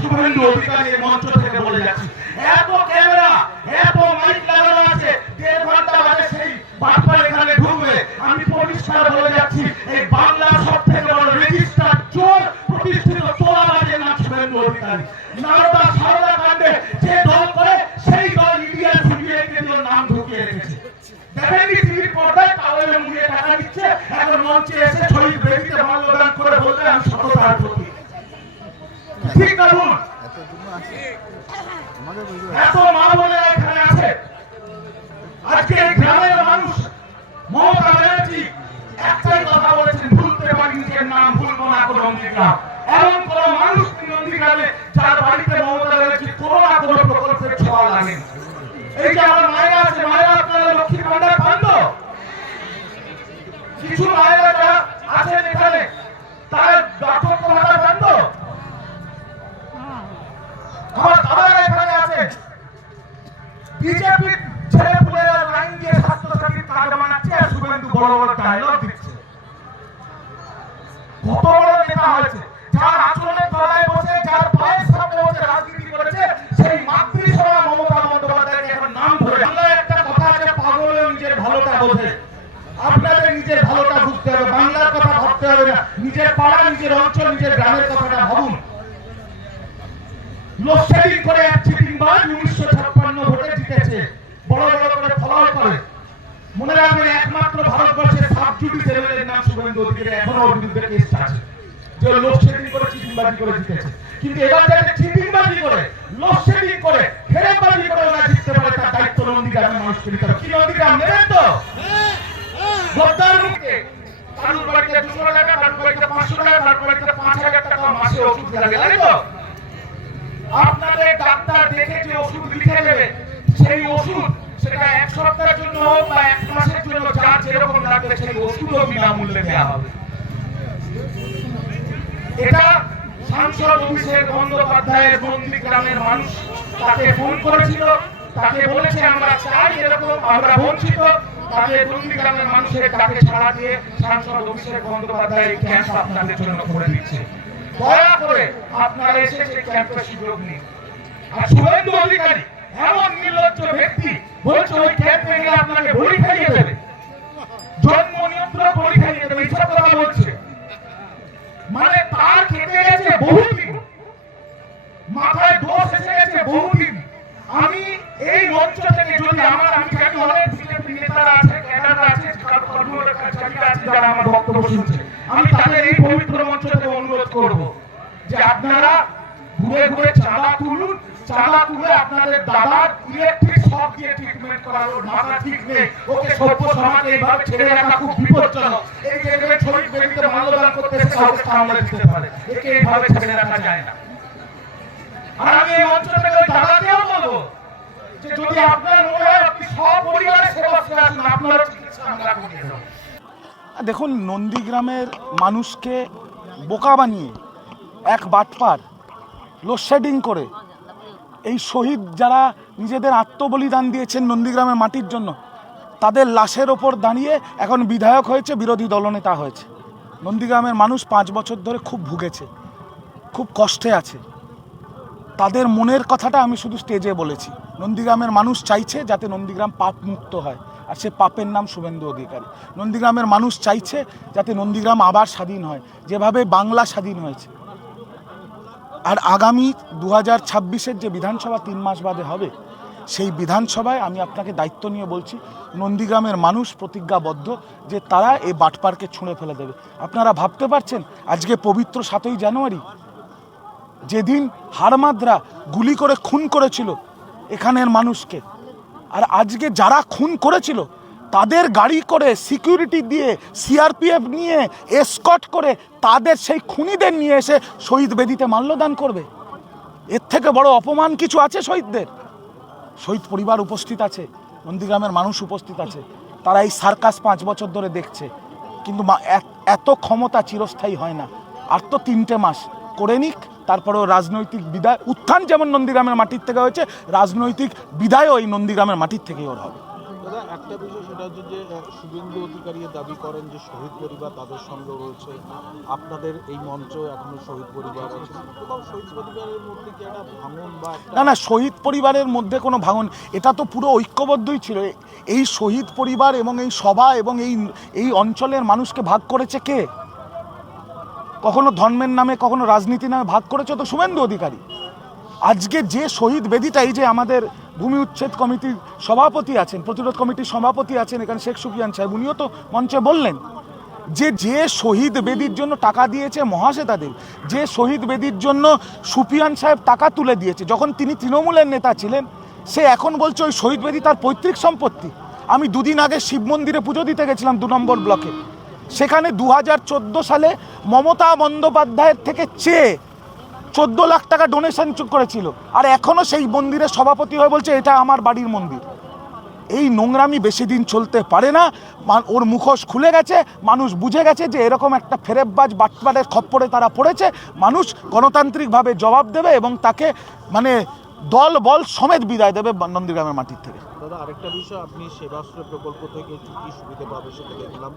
শুভেন্দু অধিকারী মঞ্চ থেকে বলে যাচ্ছি, এত ক্যামেরা এত মাইক লাগানো আছে, 1.5 ঘন্টা বাদে সেই বাটপার এখানে ঢুকবে। আমি পরিষ্কার বলে যাচ্ছি, এই বাংলার সব থেকে বড় রেজিস্টার চোর, প্রতিষ্ঠিত তোলাবাজের নাম শুভেন্দু অধিকারী। নারদা সারদা কাণ্ডে যে দল করে সেই দল ইন্ডিয়া সিবিআইকে দিয়ে নাম ঢুকিয়ে রেখেছে। দেখেননি টিভির পর্দায় টাওয়ালে মুড়িয়ে টাকা দিচ্ছে, এখন মঞ্চে এসে শহীদ বেদিতে মাল্যদান করে বলবে আমি সততার প্রতীক। ঠিক না ভুল? এত মা বোনেরা এখানে আছে, আজকে গ্রামের মানুষ মমতা ব্যানার্জি একটাই কথা বলেছেন, ভুলতে পারি নিজের নাম, ভুলবো না কোনো নন্দীগ্রাম। এমন কোন মানুষ নন্দীগ্রামে যার বাড়িতে মমতা ব্যানার্জি কোনো না কোনো প্রকল্পের ছোঁয়া লাগেন। এই যে আমার মায়েরা আছে, মায়েরা আপনারা লক্ষ্মীর ভান্ডার পান তো? কিছু মায়েরা যারা আছেন এখানে তারা বার্ধক্য ভাতা পান তো? আমার দাদারা এখানে আছেন, বিজেপি ছেলে পুলেরা লাইন দিয়ে স্বাস্থ্যসাথীর কার্ড বানাচ্ছে আর শুভেন্দু বড় বড় ডায়লগ দিচ্ছে। কত বড় নেতা হয়েছে, যার আচরণের তলায় বসে, যার পায়ের সামনে বসে রাজনীতি করেছে, সেই মাতৃসভা মমতা বন্দ্যোপাধ্যায়কে এখন নাম ধরে। বাংলায় একটা কথা আছে, পাগলেও নিজের ভালোটা বোঝে। আপনাদের নিজের ভালোটা বুঝতে হবে, বাংলার কথা ভাবতে হবে না, নিজের পাড়া, নিজের অঞ্চল, নিজের গ্রামের কথাটা ভাবুন। লোডশেডিং করে এক চিটিংবাজ 1956 ভোটে জিতেছে, বড় বড় করে ফলাও করে। মনে রাখবেন, একমাত্র ভারতবর্ষের সাবজুডিস এমএলএর নাম শুভেন্দু অধিকারী, এখনো ওর বিরুদ্ধে কেস আছে যে লোডশেডিং করে চিটিংবাজি করে জিতেছে। কিন্তু এবার যাতে চিটিংবাজি করে, লোডশেডিং করে, ফেরেবাজি করে ওরা জিততে পারে, তার দায়িত্ব নন্দীগ্রামের মানুষকে নিতে হবে। কি নন্দীগ্রাম নেবেন তো? গদ্দার মুখে কারুর বাড়িতে 200 টাকা, কারুর বাড়িতে 500 টাকা, কারুর বাড়িতে 5000 টাকা মাসে ওষুধ লাগে, তাই তো? আপনাদের ডাক্তার দেখে যে ওষুধ লিখে দেবে, সেই ওষুধ সেটা 1 সপ্তাহের জন্য হোক বা 1 মাসের জন্য, যার যেরকম লাগবে সেই ওষুধও বিনামূল্যে দেওয়া হবে। এটা সাংসদ অভিষেক বন্দ্যোপাধ্যায়ের নন্দীগ্রামের মানুষ তাকে ফোন করেছিল, তাকে বলেছে আমরা চাই এরকম, আমরা বঞ্চিত। তাদের নন্দীগ্রামের মানুষের ডাকে সাড়া দিয়ে সাংসদ অভিষেক বন্দ্যোপাধ্যায় এই ক্যাম্প আপনাদের জন্য করে দিচ্ছে। দয়া করে আপনারা এসে সেই ক্যাম্পে সুযোগ নিন। আর শুভেন্দু অধিকারী এমন নির্লজ্জ ব্যক্তি, বলছে ওই ক্যাম্পে গেলে আপনাকে বড়ি খাইয়ে দেবে, জন্ম নিয়ন্ত্রণ বড়ি খাইয়ে দেবে, এইসব কথা বলছে। মানে তার কেটে গেছে বহুদিন, মাথায় দোষ এসে গেছে বহুদিন। আমি এই মঞ্চ থেকে যদি আমি জানি অনেক বিজেপি নেতারা আছে, ক্যাডাররা আছে, কর্মচারীরা আছে যারা আমার বক্তব্য শুনছে, আমি তাদের এই পবিত্র মঞ্চ থেকে অনুরোধ করব যে আপনারা ঘুরে ঘুরে চাঁদা তুলুন, চাঁদা তুলে আপনাদের দাদার ইলেকট্রিক শক দিয়ে ট্রিটমেন্ট করানোর মাথা ঠিক নেই। ওকে সভ্য সমাজে এইভাবে ছেড়ে রাখা খুব বিপজ্জনক। এই যে এভাবে শহীদ বেদিতে মাল্যদান করতে এসে কাউকে সামলে দিতে পারে, একে এইভাবে ছেড়ে রাখা যায় না। আর আমি এই মঞ্চ থেকে ওই দাদাকেও বলবো যে যদি আপনার মনে হয় আপনি সপরিবারে সেবা করে আসুন, আপনার চিকিৎসা আমরা করে দেব। দেখুন, নন্দীগ্রামের মানুষকে বোকা বানিয়ে এক বাটপার লোডশেডিং করে এই শহীদ যারা নিজেদের আত্মবলিদান দিয়েছেন নন্দীগ্রামের মাটির জন্য, তাদের লাশের ওপর দাঁড়িয়ে এখন বিধায়ক হয়েছে, বিরোধী দলনেতা হয়েছে। নন্দীগ্রামের মানুষ 5 বছর ধরে খুব ভুগেছে, খুব কষ্টে আছে। তাদের মনের কথাটা আমি শুধু স্টেজে বলেছি। নন্দীগ্রামের মানুষ চাইছে যাতে নন্দীগ্রাম পাপ মুক্ত হয়, আর সে পাপের নাম শুভেন্দু অধিকারী। নন্দীগ্রামের মানুষ চাইছে যাতে নন্দীগ্রাম আবার স্বাধীন হয়, যেভাবে বাংলা স্বাধীন হয়েছে। আর আগামী 2026-এর যে বিধানসভা 3 মাস বাদে হবে, সেই বিধানসভায় আমি আপনাকে দায়িত্ব নিয়ে বলছি, নন্দীগ্রামের মানুষ প্রতিজ্ঞাবদ্ধ যে তারা এই বাটপারকে ছুঁড়ে ফেলে দেবে। আপনারা ভাবতে পারছেন, আজকে পবিত্র 7ই জানুয়ারি, যেদিন হারমাদরা গুলি করে খুন করেছিল এখানের মানুষকে, আর আজকে যারা খুন করেছিল তাদের গাড়ি করে সিকিউরিটি দিয়ে, সিআরপিএফ নিয়ে, এসকর্ট করে তাদের সেই খুনিদের নিয়ে এসে শহীদ বেদিতে মাল্যদান করবে। এর থেকে বড় অপমান কিছু আছে শহীদদের? শহীদ পরিবার উপস্থিত আছে, নন্দীগ্রামের মানুষ উপস্থিত আছে, তারা এই সার্কাস 5 বছর ধরে দেখছে। কিন্তু এত ক্ষমতা চিরস্থায়ী হয় না। আর তো 3টে মাস করে নিক, তারপরেও রাজনৈতিক বিদায়, উত্থান যেমন নন্দীগ্রামের মাটির থেকে হয়েছে, রাজনৈতিক বিদায়ও এই নন্দীগ্রামের মাটির থেকেই ওর হবে। দাদা একটা বিষয় সেটা হচ্ছে যে শুভেন্দু অধিকারী দাবি করেন যে শহীদ পরিবার তাদের সঙ্গে রয়েছে, আপনাদের এই মঞ্চ এখনো শহীদ পরিবার আছে এবং শহীদ পরিবারের মধ্যে কি একটা ভাঙন বা না না, শহীদ পরিবারের মধ্যে কোনো ভাঙন, এটা তো পুরো ঐক্যবদ্ধই ছিল। এই শহীদ পরিবার এবং এই সভা এবং এই অঞ্চলের মানুষকে ভাগ করেছে কে? কখনো ধর্মের নামে, কখনো রাজনীতির নামে ভাগ করেছে তো শুভেন্দু অধিকারী। আজকে যে শহীদ বেদিটা, এই যে আমাদের ভূমি উচ্ছেদ কমিটির সভাপতি আছেন, প্রতিরোধ কমিটির সভাপতি আছেন এখানে শেখ সুফিয়ান সাহেব, উনিও তো মঞ্চে বললেন যে শহীদ বেদির জন্য টাকা দিয়েছে মহাশ্বেতাদেব, যে শহীদ বেদির জন্য সুফিয়ান সাহেব টাকা তুলে দিয়েছে যখন তিনি তৃণমূলের নেতা ছিলেন, সে এখন বলছে ওই শহীদ বেদি তার পৈতৃক সম্পত্তি। আমি দুদিন আগে শিব মন্দিরে পুজো দিতে গেছিলাম 2 নম্বর ব্লকে, সেখানে 2014 সালে মমতা বন্দ্যোপাধ্যায়ের থেকে চেয়ে 14 লাখ টাকা ডোনেশন করেছিল, আর এখনও সেই মন্দিরের সভাপতি হয়ে বলছে এটা আমার বাড়ির মন্দির। এই নোংরামি বেশি দিন চলতে পারে না। ওর মুখোশ খুলে গেছে, মানুষ বুঝে গেছে যে এরকম একটা ফেরেববাজ বাটপাড়ের খপ্পরে তারা পড়েছে। মানুষ গণতান্ত্রিকভাবে জবাব দেবে এবং তাকে মানে দল বল সমেত বিদায় দেবে নন্দীগ্রামের মাটির থেকে। দাদা আরেকটা বিষয়, আপনি সেবাশ্রয় প্রকল্প থেকে কি কি সুবিধা পাবে সেটা দেখলাম।